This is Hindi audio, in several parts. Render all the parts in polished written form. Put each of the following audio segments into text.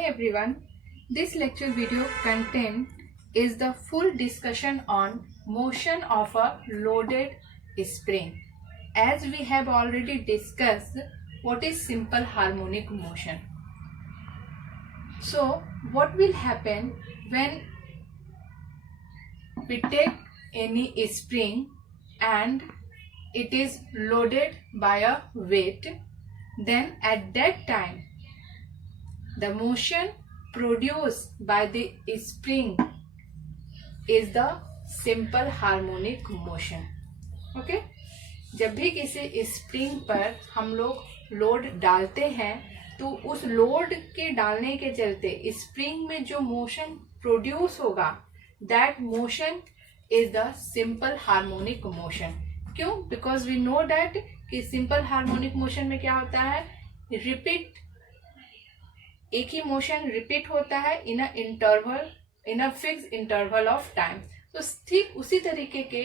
everyone, this lecture video content is the full discussion on motion of a loaded spring. As we have already discussed what is simple harmonic motion. So what will happen when we take any spring and it is loaded by a weight, then at that time the motion produced by the spring is the simple harmonic motion. Okay? जब भी किसी स्प्रिंग पर हम लोग लोड डालते हैं तो उस लोड के डालने के चलते स्प्रिंग में जो मोशन प्रोड्यूस होगा, that motion is the simple harmonic motion. क्यों? बिकॉज वी नो दैट कि सिंपल हार्मोनिक मोशन में क्या होता है, रिपीट, एक ही मोशन रिपीट होता है in a interval, in a fix interval of time. तो ठीक उसी तरीके के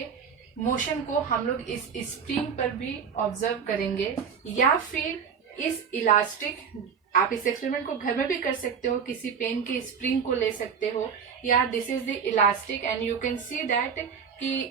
मोशन को हम लोग इस स्प्रिंग पर भी ऑब्जर्व करेंगे, या फिर इस इलास्टिक, आप इस एक्सपेरिमेंट को घर में भी कर सकते हो, किसी पेन के स्प्रिंग को ले सकते हो, या this is the elastic and you can see that कि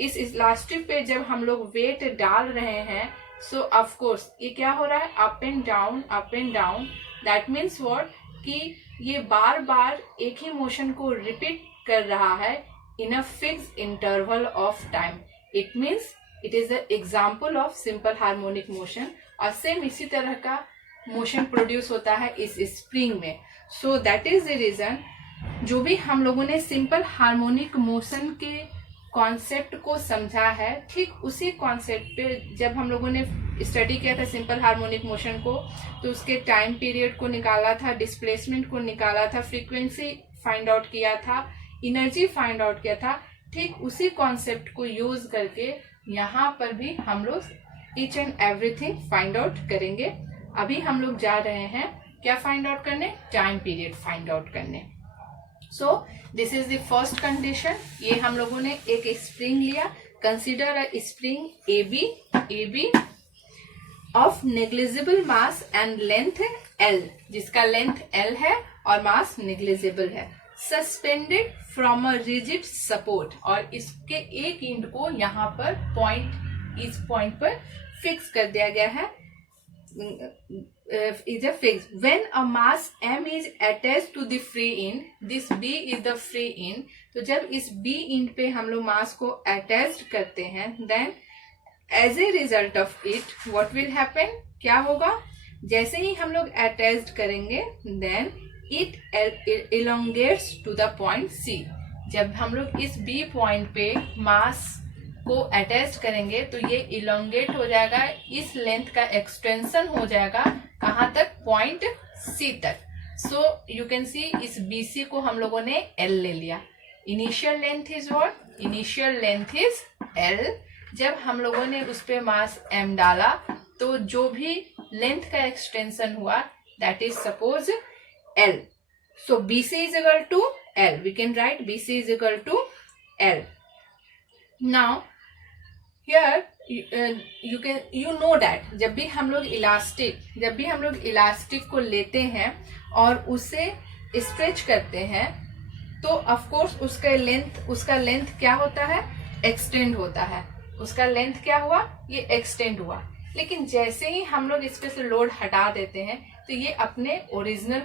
इस इलास्टिक पे जब हम लोग वेट डाल रहे हैं, सो ऑफ कोर्स ये क्या हो रहा है, up and down up and down. That means what, कि ये बार बार एक ही मोशन को रिपीट कर रहा है in a fixed interval of time. It means it is an example of simple harmonic motion. और सेम इसी तरह का मोशन प्रोड्यूस होता है इस स्प्रिंग में. So that is the reason जो भी हम लोगों ने सिंपल हार्मोनिक मोशन के कॉन्सेप्ट को समझा है, ठीक उसी कॉन्सेप्ट पे जब हम लोगों ने स्टडी किया था सिंपल हार्मोनिक मोशन को, तो उसके टाइम पीरियड को निकाला था, डिस्प्लेसमेंट को निकाला था, फ्रीक्वेंसी फाइंड आउट किया था, एनर्जी फाइंड आउट किया था. ठीक उसी कॉन्सेप्ट को यूज करके यहाँ पर भी हम लोग each and everything find out करेंगे. अभी हम लोग जा रहे हैं क्या फाइंड आउट करने, टाइम पीरियड फाइंड आउट करने. So this is the first condition. ये हम लोगों ने एक स्प्रिंग लिया, consider a spring A B of negligible mass and length L, जिसका लेंथ L है और मास नेग्लिजिबल है, suspended from a rigid support, और इसके एक एंड को यहाँ पर पॉइंट, इस पॉइंट पर फिक्स कर दिया गया है, is a fix. When a mass m is attached to the free end, this b is the free end. तो जब इस b एंड पे हम लोग मास को अटैच करते हैं, then as a result of it what will happen, क्या होगा, जैसे ही हम लोग अटैच करेंगे then it elongates to the point C. जब हम लोग इस B पॉइंट पे मास को अटैच करेंगे तो ये इलोंगेट हो जाएगा, इस लेंथ का एक्सटेंशन हो जाएगा कहाँ तक, पॉइंट C तक. सो यू कैन सी इस BC को हम लोगों ने L ले लिया. Initial length is what, initial length is L. जब हम लोगों ने उस पे मास M डाला तो जो भी लेंथ का एक्सटेंशन हुआ that is suppose L. So BC is equal to L. We can write BC is equal to L. Now here you know that जब भी हम लोग इलास्टिक को लेते हैं और उसे स्ट्रेच करते हैं तो ऑफ कोर्स उसका लेंथ क्या होता है, एक्सटेंड होता है. उसका लेंथ क्या हुआ, ये एक्सटेंड हुआ. लेकिन जैसे ही हम लोग इस पे से लोड हटा देते हैं तो ये अपने ओरिजिनल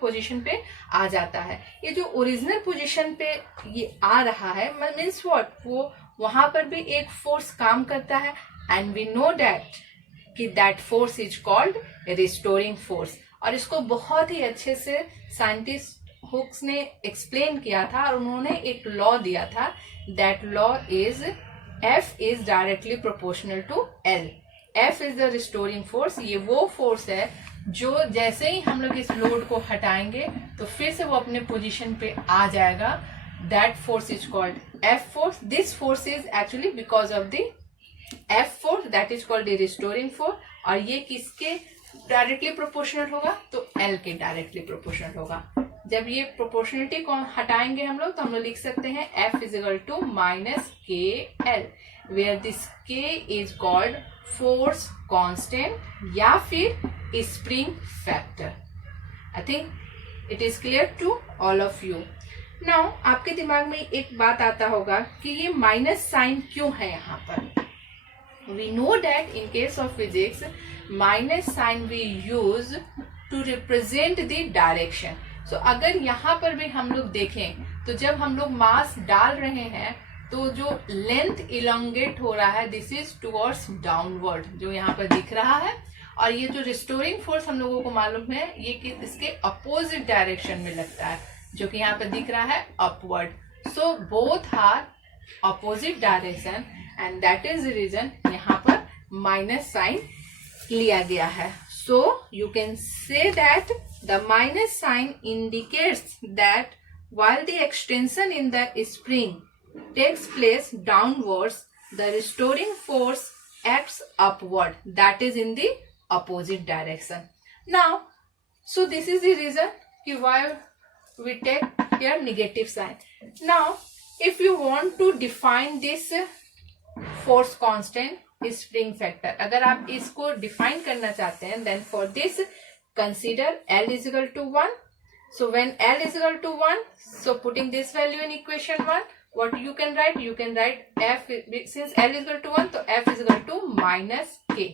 पोजीशन पे आ जाता है. ये जो ओरिजिनल पोजीशन पे ये आ रहा है मीन्स व्हाट, वो वहां पर भी एक फोर्स काम करता है, एंड वी नो दैट कि that force is called restoring force. और इसको बहुत ही अच्छे से साइंटिस्ट हुक्स ने एक्सप्लेन किया था और उन्होंने एक लॉ दिया था, that law is F is directly proportional to L. F is the restoring force. ये वो फोर्स है जो जैसे ही हम लोग इस लोड को हटाएंगे तो फिर से वो अपने पोजीशन पे आ जाएगा. That force is called F force. This force is actually because of the F force, that is called the restoring force. और ये किसके डायरेक्टली प्रोपोर्शनल होगा, तो L के डायरेक्टली प्रोपोर्शनल होगा. जब ये प्रोपोर्शनलिटी को हटाएंगे हम लोग तो हम लोग लिख सकते हैं F is equal to minus KL, where this K is called force constant या फिर spring factor. I think it is clear to all of you. Now आपके दिमाग में एक बात आता होगा कि ये माइनस साइन क्यों है यहाँ पर. We know that in case of physics, minus sign we use to represent the direction. So अगर यहाँ पर भी हम लोग देखें तो जब हम लोग मास डाल रहे हैं तो जो लेंथ इलोंगेट हो रहा है, दिस इज टुवर्ड्स डाउनवर्ड, जो यहाँ पर दिख रहा है. और ये जो रिस्टोरिंग फोर्स हम लोगों को मालूम है ये कि इसके अपोजिट डायरेक्शन में लगता है, जो कि यहाँ पर दिख रहा है upward. So both are opposite direction and that is the reason यहाँ पर माइनस साइन लिया गया है. So you can say that the minus sign indicates that while the extension in the spring takes place downwards, the restoring force acts upward, that is in the opposite direction. Now, so this is the reason why we take here negative sign. Now, if you want to define this force constant, spring factor, अगर आप इसको define करना चाहते हैं, then for this consider L is equal to 1. So when L is equal to 1, so putting this value in equation 1, what you can write? You can write F, since L is equal to 1, so F is equal to minus K.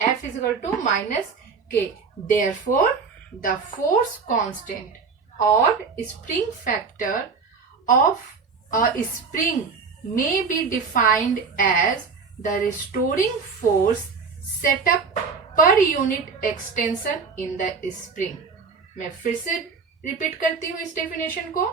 F is equal to minus K. Therefore, the force constant or spring factor of a spring may be defined as the restoring force set up per unit extension in the spring. मैं फिर से रिपीट करती हूँ इस डेफिनेशन को.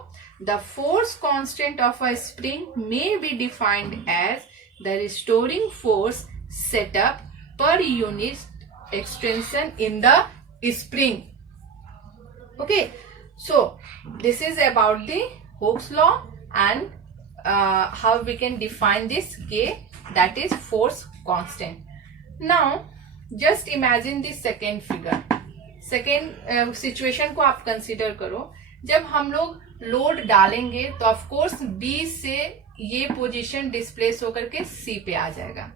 The force constant of a spring may be defined as the restoring force set up per unit extension in the spring. Okay, so this is about the Hooke's law and how we can define this K, that is force constant. Now just imagine this second figure. Second situation को आप कंसीडर करो. जब हम लोग लोड डालेंगे तो ऑफ कोर्स बी से ये पोजीशन डिस्प्लेस होकर के सी पे आ जाएगा,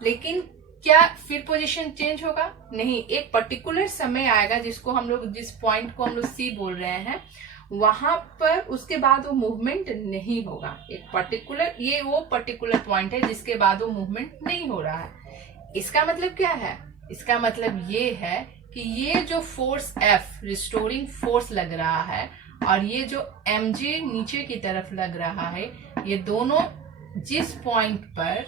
लेकिन क्या फिर पोजीशन चेंज होगा? नहीं. एक पर्टिकुलर समय आएगा जिसको हम लोग, जिस पॉइंट को हम लोग सी बोल रहे हैं, वहां पर उसके बाद वो मूवमेंट नहीं होगा. एक पर्टिकुलर, ये वो पर्टिकुलर पॉइंट है जिसके बाद वो मूवमेंट नहीं हो रहा है. इसका मतलब क्या है? इसका मतलब ये है कि ये जो फोर्स F रिस्टोरिंग फोर्स लग रहा है और ये जो mg नीचे की तरफ लग रहा है, ये दोनों जिस पॉइंट पर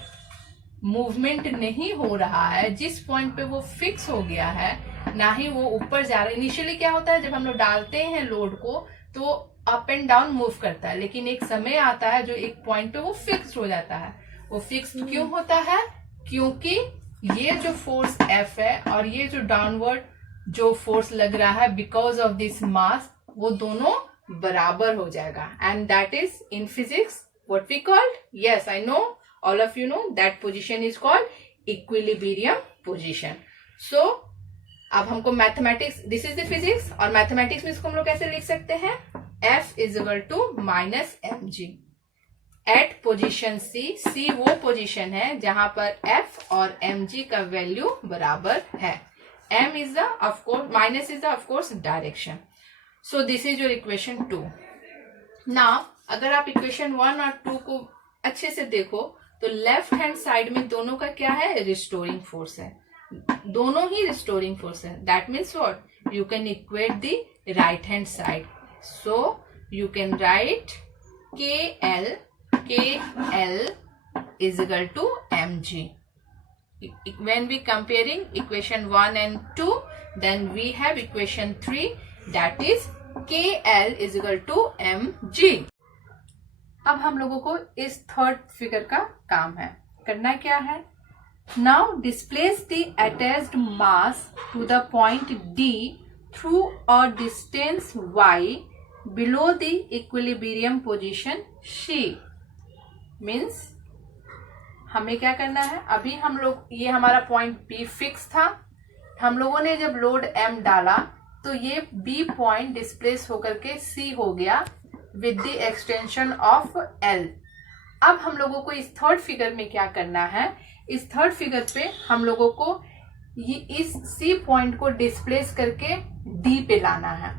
मूवमेंट नहीं हो रहा है, जिस पॉइंट पे वो फिक्स हो गया है, ना ही वो ऊपर जा रहा है. इनिशियली क्या होता है, जब हम लोग डालते हैं लोड को तो अप एंड डाउन मूव करता है, लेकिन एक समय आता है जो एक पॉइंट पे वो फिक्स हो जाता है. वो फिक्स क्यों होता है? क्योंकि ये जो फोर्स F है और ये जो डाउनवर्ड जो फोर्स लग रहा है बिकॉज ऑफ दिस मास, वो दोनों बराबर हो जाएगा. And that is in physics what we called, yes I know, all of you know, that position is called equilibrium position. So अब हमको mathematics, this is the physics, और मैथमेटिक्स में इसको हम लोग कैसे लिख सकते हैं? F is equal to minus mg at position C वो पोजीशन है जहां पर F और mg का वैल्यू बराबर है. M is the, of course, minus is the, of course, direction. So this is your equation 2. Now, अगर आप equation 1 और 2 को अच्छे से देखो तो लेफ्ट हैंड साइड में दोनों का क्या है? रिस्टोरिंग फोर्स है. दोनों ही रिस्टोरिंग फोर्स है. That means what? You can equate the right hand side. So you can write KL is equal to mg. When we comparing equation 1 and 2, then we have equation 3, that is KL is equal to mg. अब हम लोगों को इस थर्ड फिगर का काम है. करना क्या है? Now displace the attached mass to the point D through a distance y below the equilibrium position C. Means हमें क्या करना है? अभी हम लोग, ये हमारा पॉइंट B फिक्स था. हम लोगों ने जब लोड M डाला तो ये B पॉइंट डिस्प्लेस होकर के C हो गया with the extension of L. अब हम लोगों को इस थर्ड फिगर में क्या करना है? इस थर्ड फिगर पे हम लोगों को ये इस सी पॉइंट को डिस्प्लेस करके डी पे लाना है।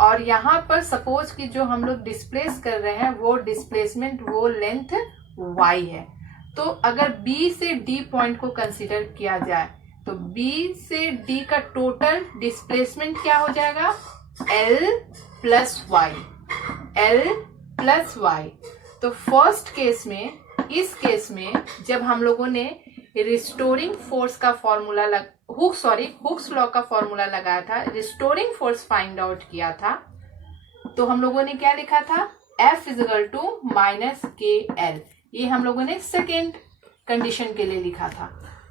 और यहाँ पर सपोज कि जो हम लोग डिस्प्लेस कर रहे हैं वो डिस्प्लेसमेंट वो लेंथ y है। तो अगर B से D पॉइंट को कंसीडर किया जाए तो B से D का टोटल डिस्प्लेसमेंट क्या हो जाएगा, L प्लस वाई, L प्लस वाई। तो फर्स्ट केस में, इस केस में जब हम लोगों ने रिस्टोरिंग फोर्स का फॉर्मूला हुक्स लॉ का फॉर्मूला लगाया था, रिस्टोरिंग फोर्स फाइंड आउट किया था, तो हम लोगों ने क्या लिखा था, F इजिकल टू माइनस के एल। ये हम लोगों ने सेकेंड कंडीशन के लिए लिखा था।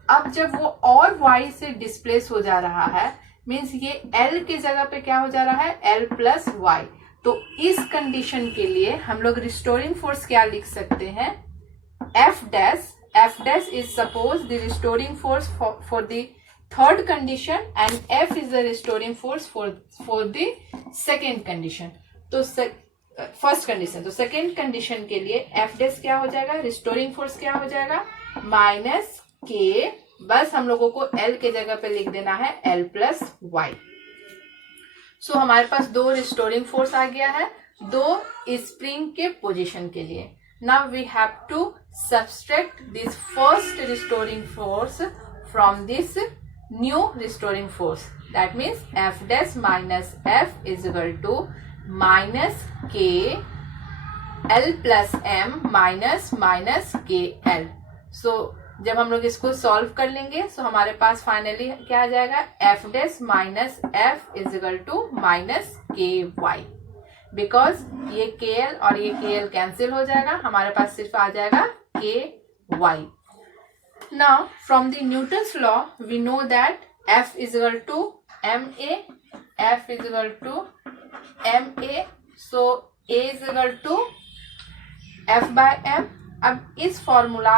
अब जब वो और y से डिस्प्लेस हो जा रहा है, मीन्स ये L की जगह पे क्या हो जा रहा है, L प्लस वाई। तो इस कंडीशन के लिए हम लोग रिस्टोरिंग फोर्स क्या लिख सकते हैं, F dash is suppose the restoring force for the third condition and F is the restoring force for the second condition। तो फर्स्ट कंडीशन, तो सेकेंड कंडीशन के लिए F dash क्या हो जाएगा, रिस्टोरिंग फोर्स क्या हो जाएगा, माइनस के, बस हम लोगों को L के जगह पे लिख देना है L प्लस वाई। सो हमारे पास दो रिस्टोरिंग फोर्स आ गया है, दो स्प्रिंग के पोजीशन के लिए। Now we have to subtract this first restoring force from this new restoring force. That means F dash minus F is equal to minus K L plus M minus K L. So जब हम लोग इसको सॉल्व कर लेंगे तो हमारे पास फाइनली क्या आ जाएगा, F dash minus F is equal to minus KY. Because ये KL और ये KL कैंसिल हो जाएगा, हमारे पास सिर्फ आ जाएगा KY. Now from the Newton's law we know that F is equal to MA, F is equal to MA, so A is equal to F by M। अब इस फॉर्मूला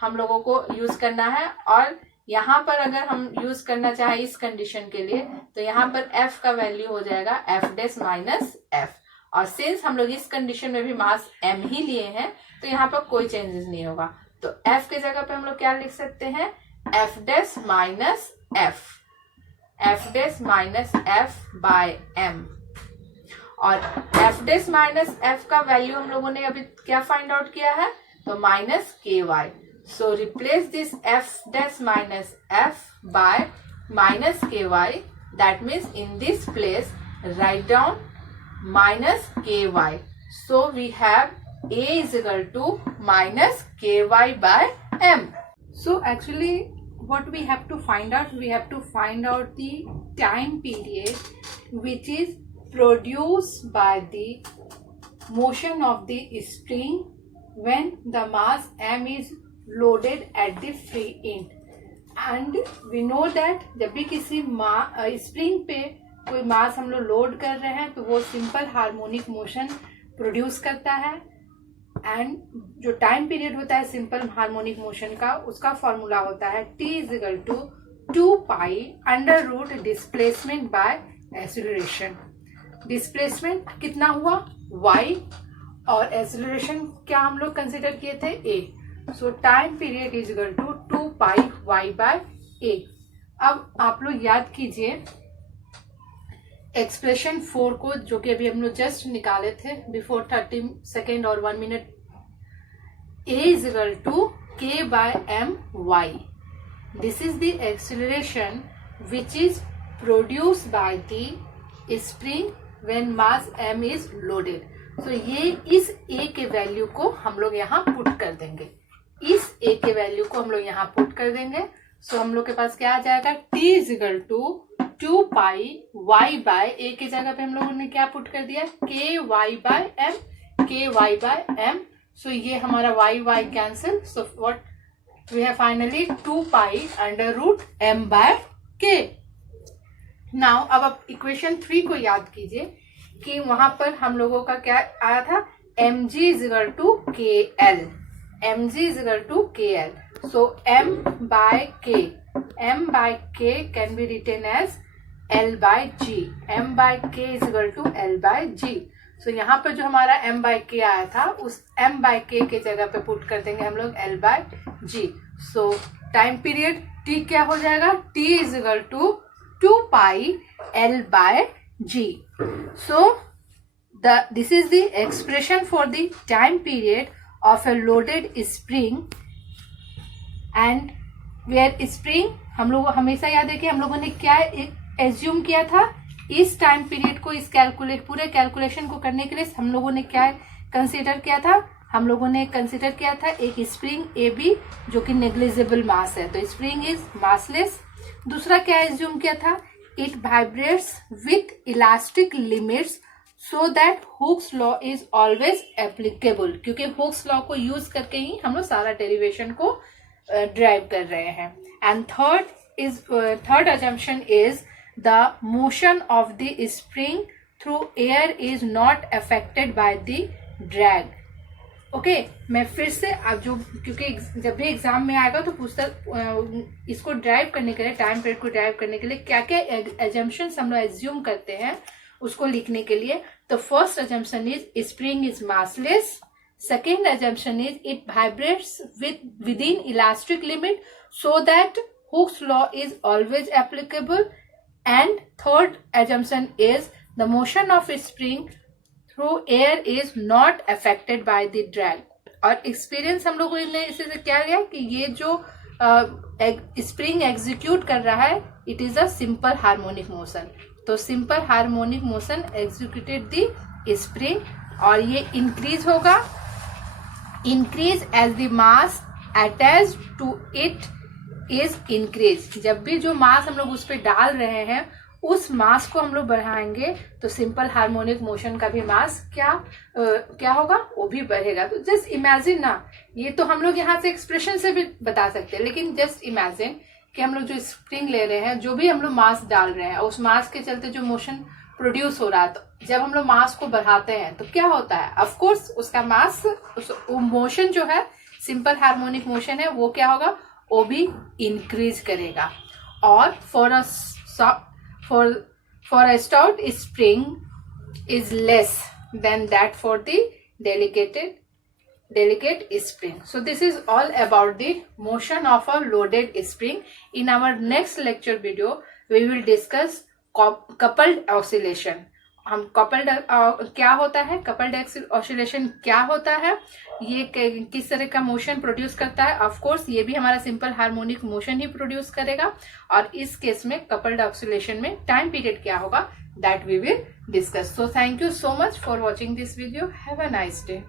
हम लोगों को यूज करना है, और यहाँ पर अगर हम यूज करना चाहे इस कंडीशन के लिए तो यहाँ पर F का वैल्यू हो जाएगा F डैश माइनस F। और सिंस हम लोग इस कंडीशन में भी मास M ही लिए हैं तो यहाँ पर कोई चेंजेस नहीं होगा। तो F के जगह पे हम लोग क्या लिख सकते हैं, F dash minus F, F dash minus F by M। और F डैश माइनस F का वैल्यू हम लोगों ने अभी क्या फाइंड आउट किया है, तो minus KY। So replace this F dash minus F by minus KY. That means in this place write down minus KY. So we have A is equal to minus KY by M. So actually what we have to find out, we have to find out the time period which is produced by the motion of the spring when the mass M is loaded at the free end. And we know that जब भी किसी स्प्रिंग पे कोई मास हम लोग लोड कर रहे हैं तो वो सिंपल हार्मोनिक मोशन प्रोड्यूस करता है। एंड जो टाइम पीरियड होता है सिंपल हार्मोनिक मोशन का, उसका फॉर्मूला होता है T is equal to 2 pi under root displacement by acceleration. Displacement कितना हुआ, y, और एक्सीलरेशन क्या हम लोग कंसिडर किए थे, a। So time period is equal to 2 pi y by a। अब आप लोग याद कीजिए एक्सप्रेशन 4 को, जो कि अभी हम लोग जस्ट निकाले थे बिफोर 30 सेकेंड और 1 minute. a is equal to k by m y। This is the acceleration which is produced by the spring when mass m is loaded. तो ये इस a के वैल्यू को हम लोग यहाँ पुट कर देंगे, इस a के वैल्यू को हम लोग यहाँ पुट कर देंगे। सो हम लोग के पास क्या आ जाएगा, T is equal to 2 pi y by a की जगह पे हम लोगों ने क्या पुट कर दिया, k y by m, k y by m। सो ये हमारा y cancel, so what we have finally 2 pi under root m by k। Now अब आप इक्वेशन 3 को याद कीजिए कि वहां पर हम लोगों का क्या आया था, mg इज इक्वल टू के L, mg is equal to KL. So m by k can be written as L by G. m by k is equal to L by G. So यहाँ पर जो हमारा m by k आया था उस m by k के जगह पे पुट कर देंगे हम लोग L by G. So time period t क्या हो जाएगा, t is equal to 2 pi l by g. So this is the expression for the time period of a loaded spring, and where spring हम लोग हमेशा याद है कि हम लोगों ने क्या एज्यूम किया था, इस टाइम पीरियड को, इस पूरे कैलकुलेशन को करने के लिए हम लोगों ने क्या कंसीडर किया था, हम लोगों ने कंसीडर किया था एक स्प्रिंग ए बी जो कि नेग्लिजिबल मास है, तो स्प्रिंग इज मासलेस. दूसरा क्या एज्यूम किया था, it vibrates with elastic limits so that Hooke's law is always applicable, क्योंकि हुक्स लॉ को यूज करके ही हम लोग सारा डेरिवेशन को ड्राइव कर रहे हैं. And third assumption is the motion of the spring through air is not affected by the drag. Okay मैं फिर से अब क्योंकि जब भी एग्जाम में आएगा तो पुस्तक इसको ड्राइव करने के लिए, टाइम पीरियड को ड्राइव करने के लिए क्या क्या एजम्पशंस हम लोग एज्यूम करते हैं उसको लिखने के लिए. तो first assumption is spring is massless. Second assumption is it vibrates with in elastic limit so that Hooke's law is always applicable. And third assumption is the motion of spring through air is not affected by the drag. और एक्सपीरियंस हम लोगों ने इसे क्या लिया कि ये जो स्प्रिंग एग्जीक्यूट कर रहा है it is a simple harmonic motion. तो simple harmonic motion executed the spring, और ये इंक्रीज होगा, increase as the mass attach to it is increase. जब भी जो मास हम लोग उस पर डाल रहे हैं उस मास को हम लोग बढ़ाएंगे तो सिंपल हार्मोनिक मोशन का भी मास क्या होगा, वो भी बढ़ेगा. तो जस्ट इमेजिन ना, ये तो हम लोग यहाँ से एक्सप्रेशन से भी बता सकते हैं, लेकिन जस्ट इमेजिन कि हम लोग जो स्प्रिंग ले रहे हैं, जो भी हम लोग मास डाल रहे हैं, उस मास के चलते जो मोशन प्रोड्यूस हो रहा है, तो जब हम लोग मास को बढ़ाते हैं तो क्या होता है, ऑफ कोर्स उसका मास, मोशन जो है सिंपल हार्मोनिक मोशन है वो क्या होगा, वो भी इंक्रीज करेगा. और for a stout spring is less than that for the delicate spring. So this is all about the motion of a loaded spring. In our next lecture video we will discuss coupled oscillation. हम कपल्ड क्या होता है, कपल्ड ऑसिलेशन क्या होता है, ये किस तरह का मोशन प्रोड्यूस करता है. ऑफ कोर्स ये भी हमारा सिंपल हार्मोनिक मोशन ही प्रोड्यूस करेगा, और इस केस में कपल्ड ऑसिलेशन में टाइम पीरियड क्या होगा that we will discuss. So thank you so much for watching this video. Have a nice day.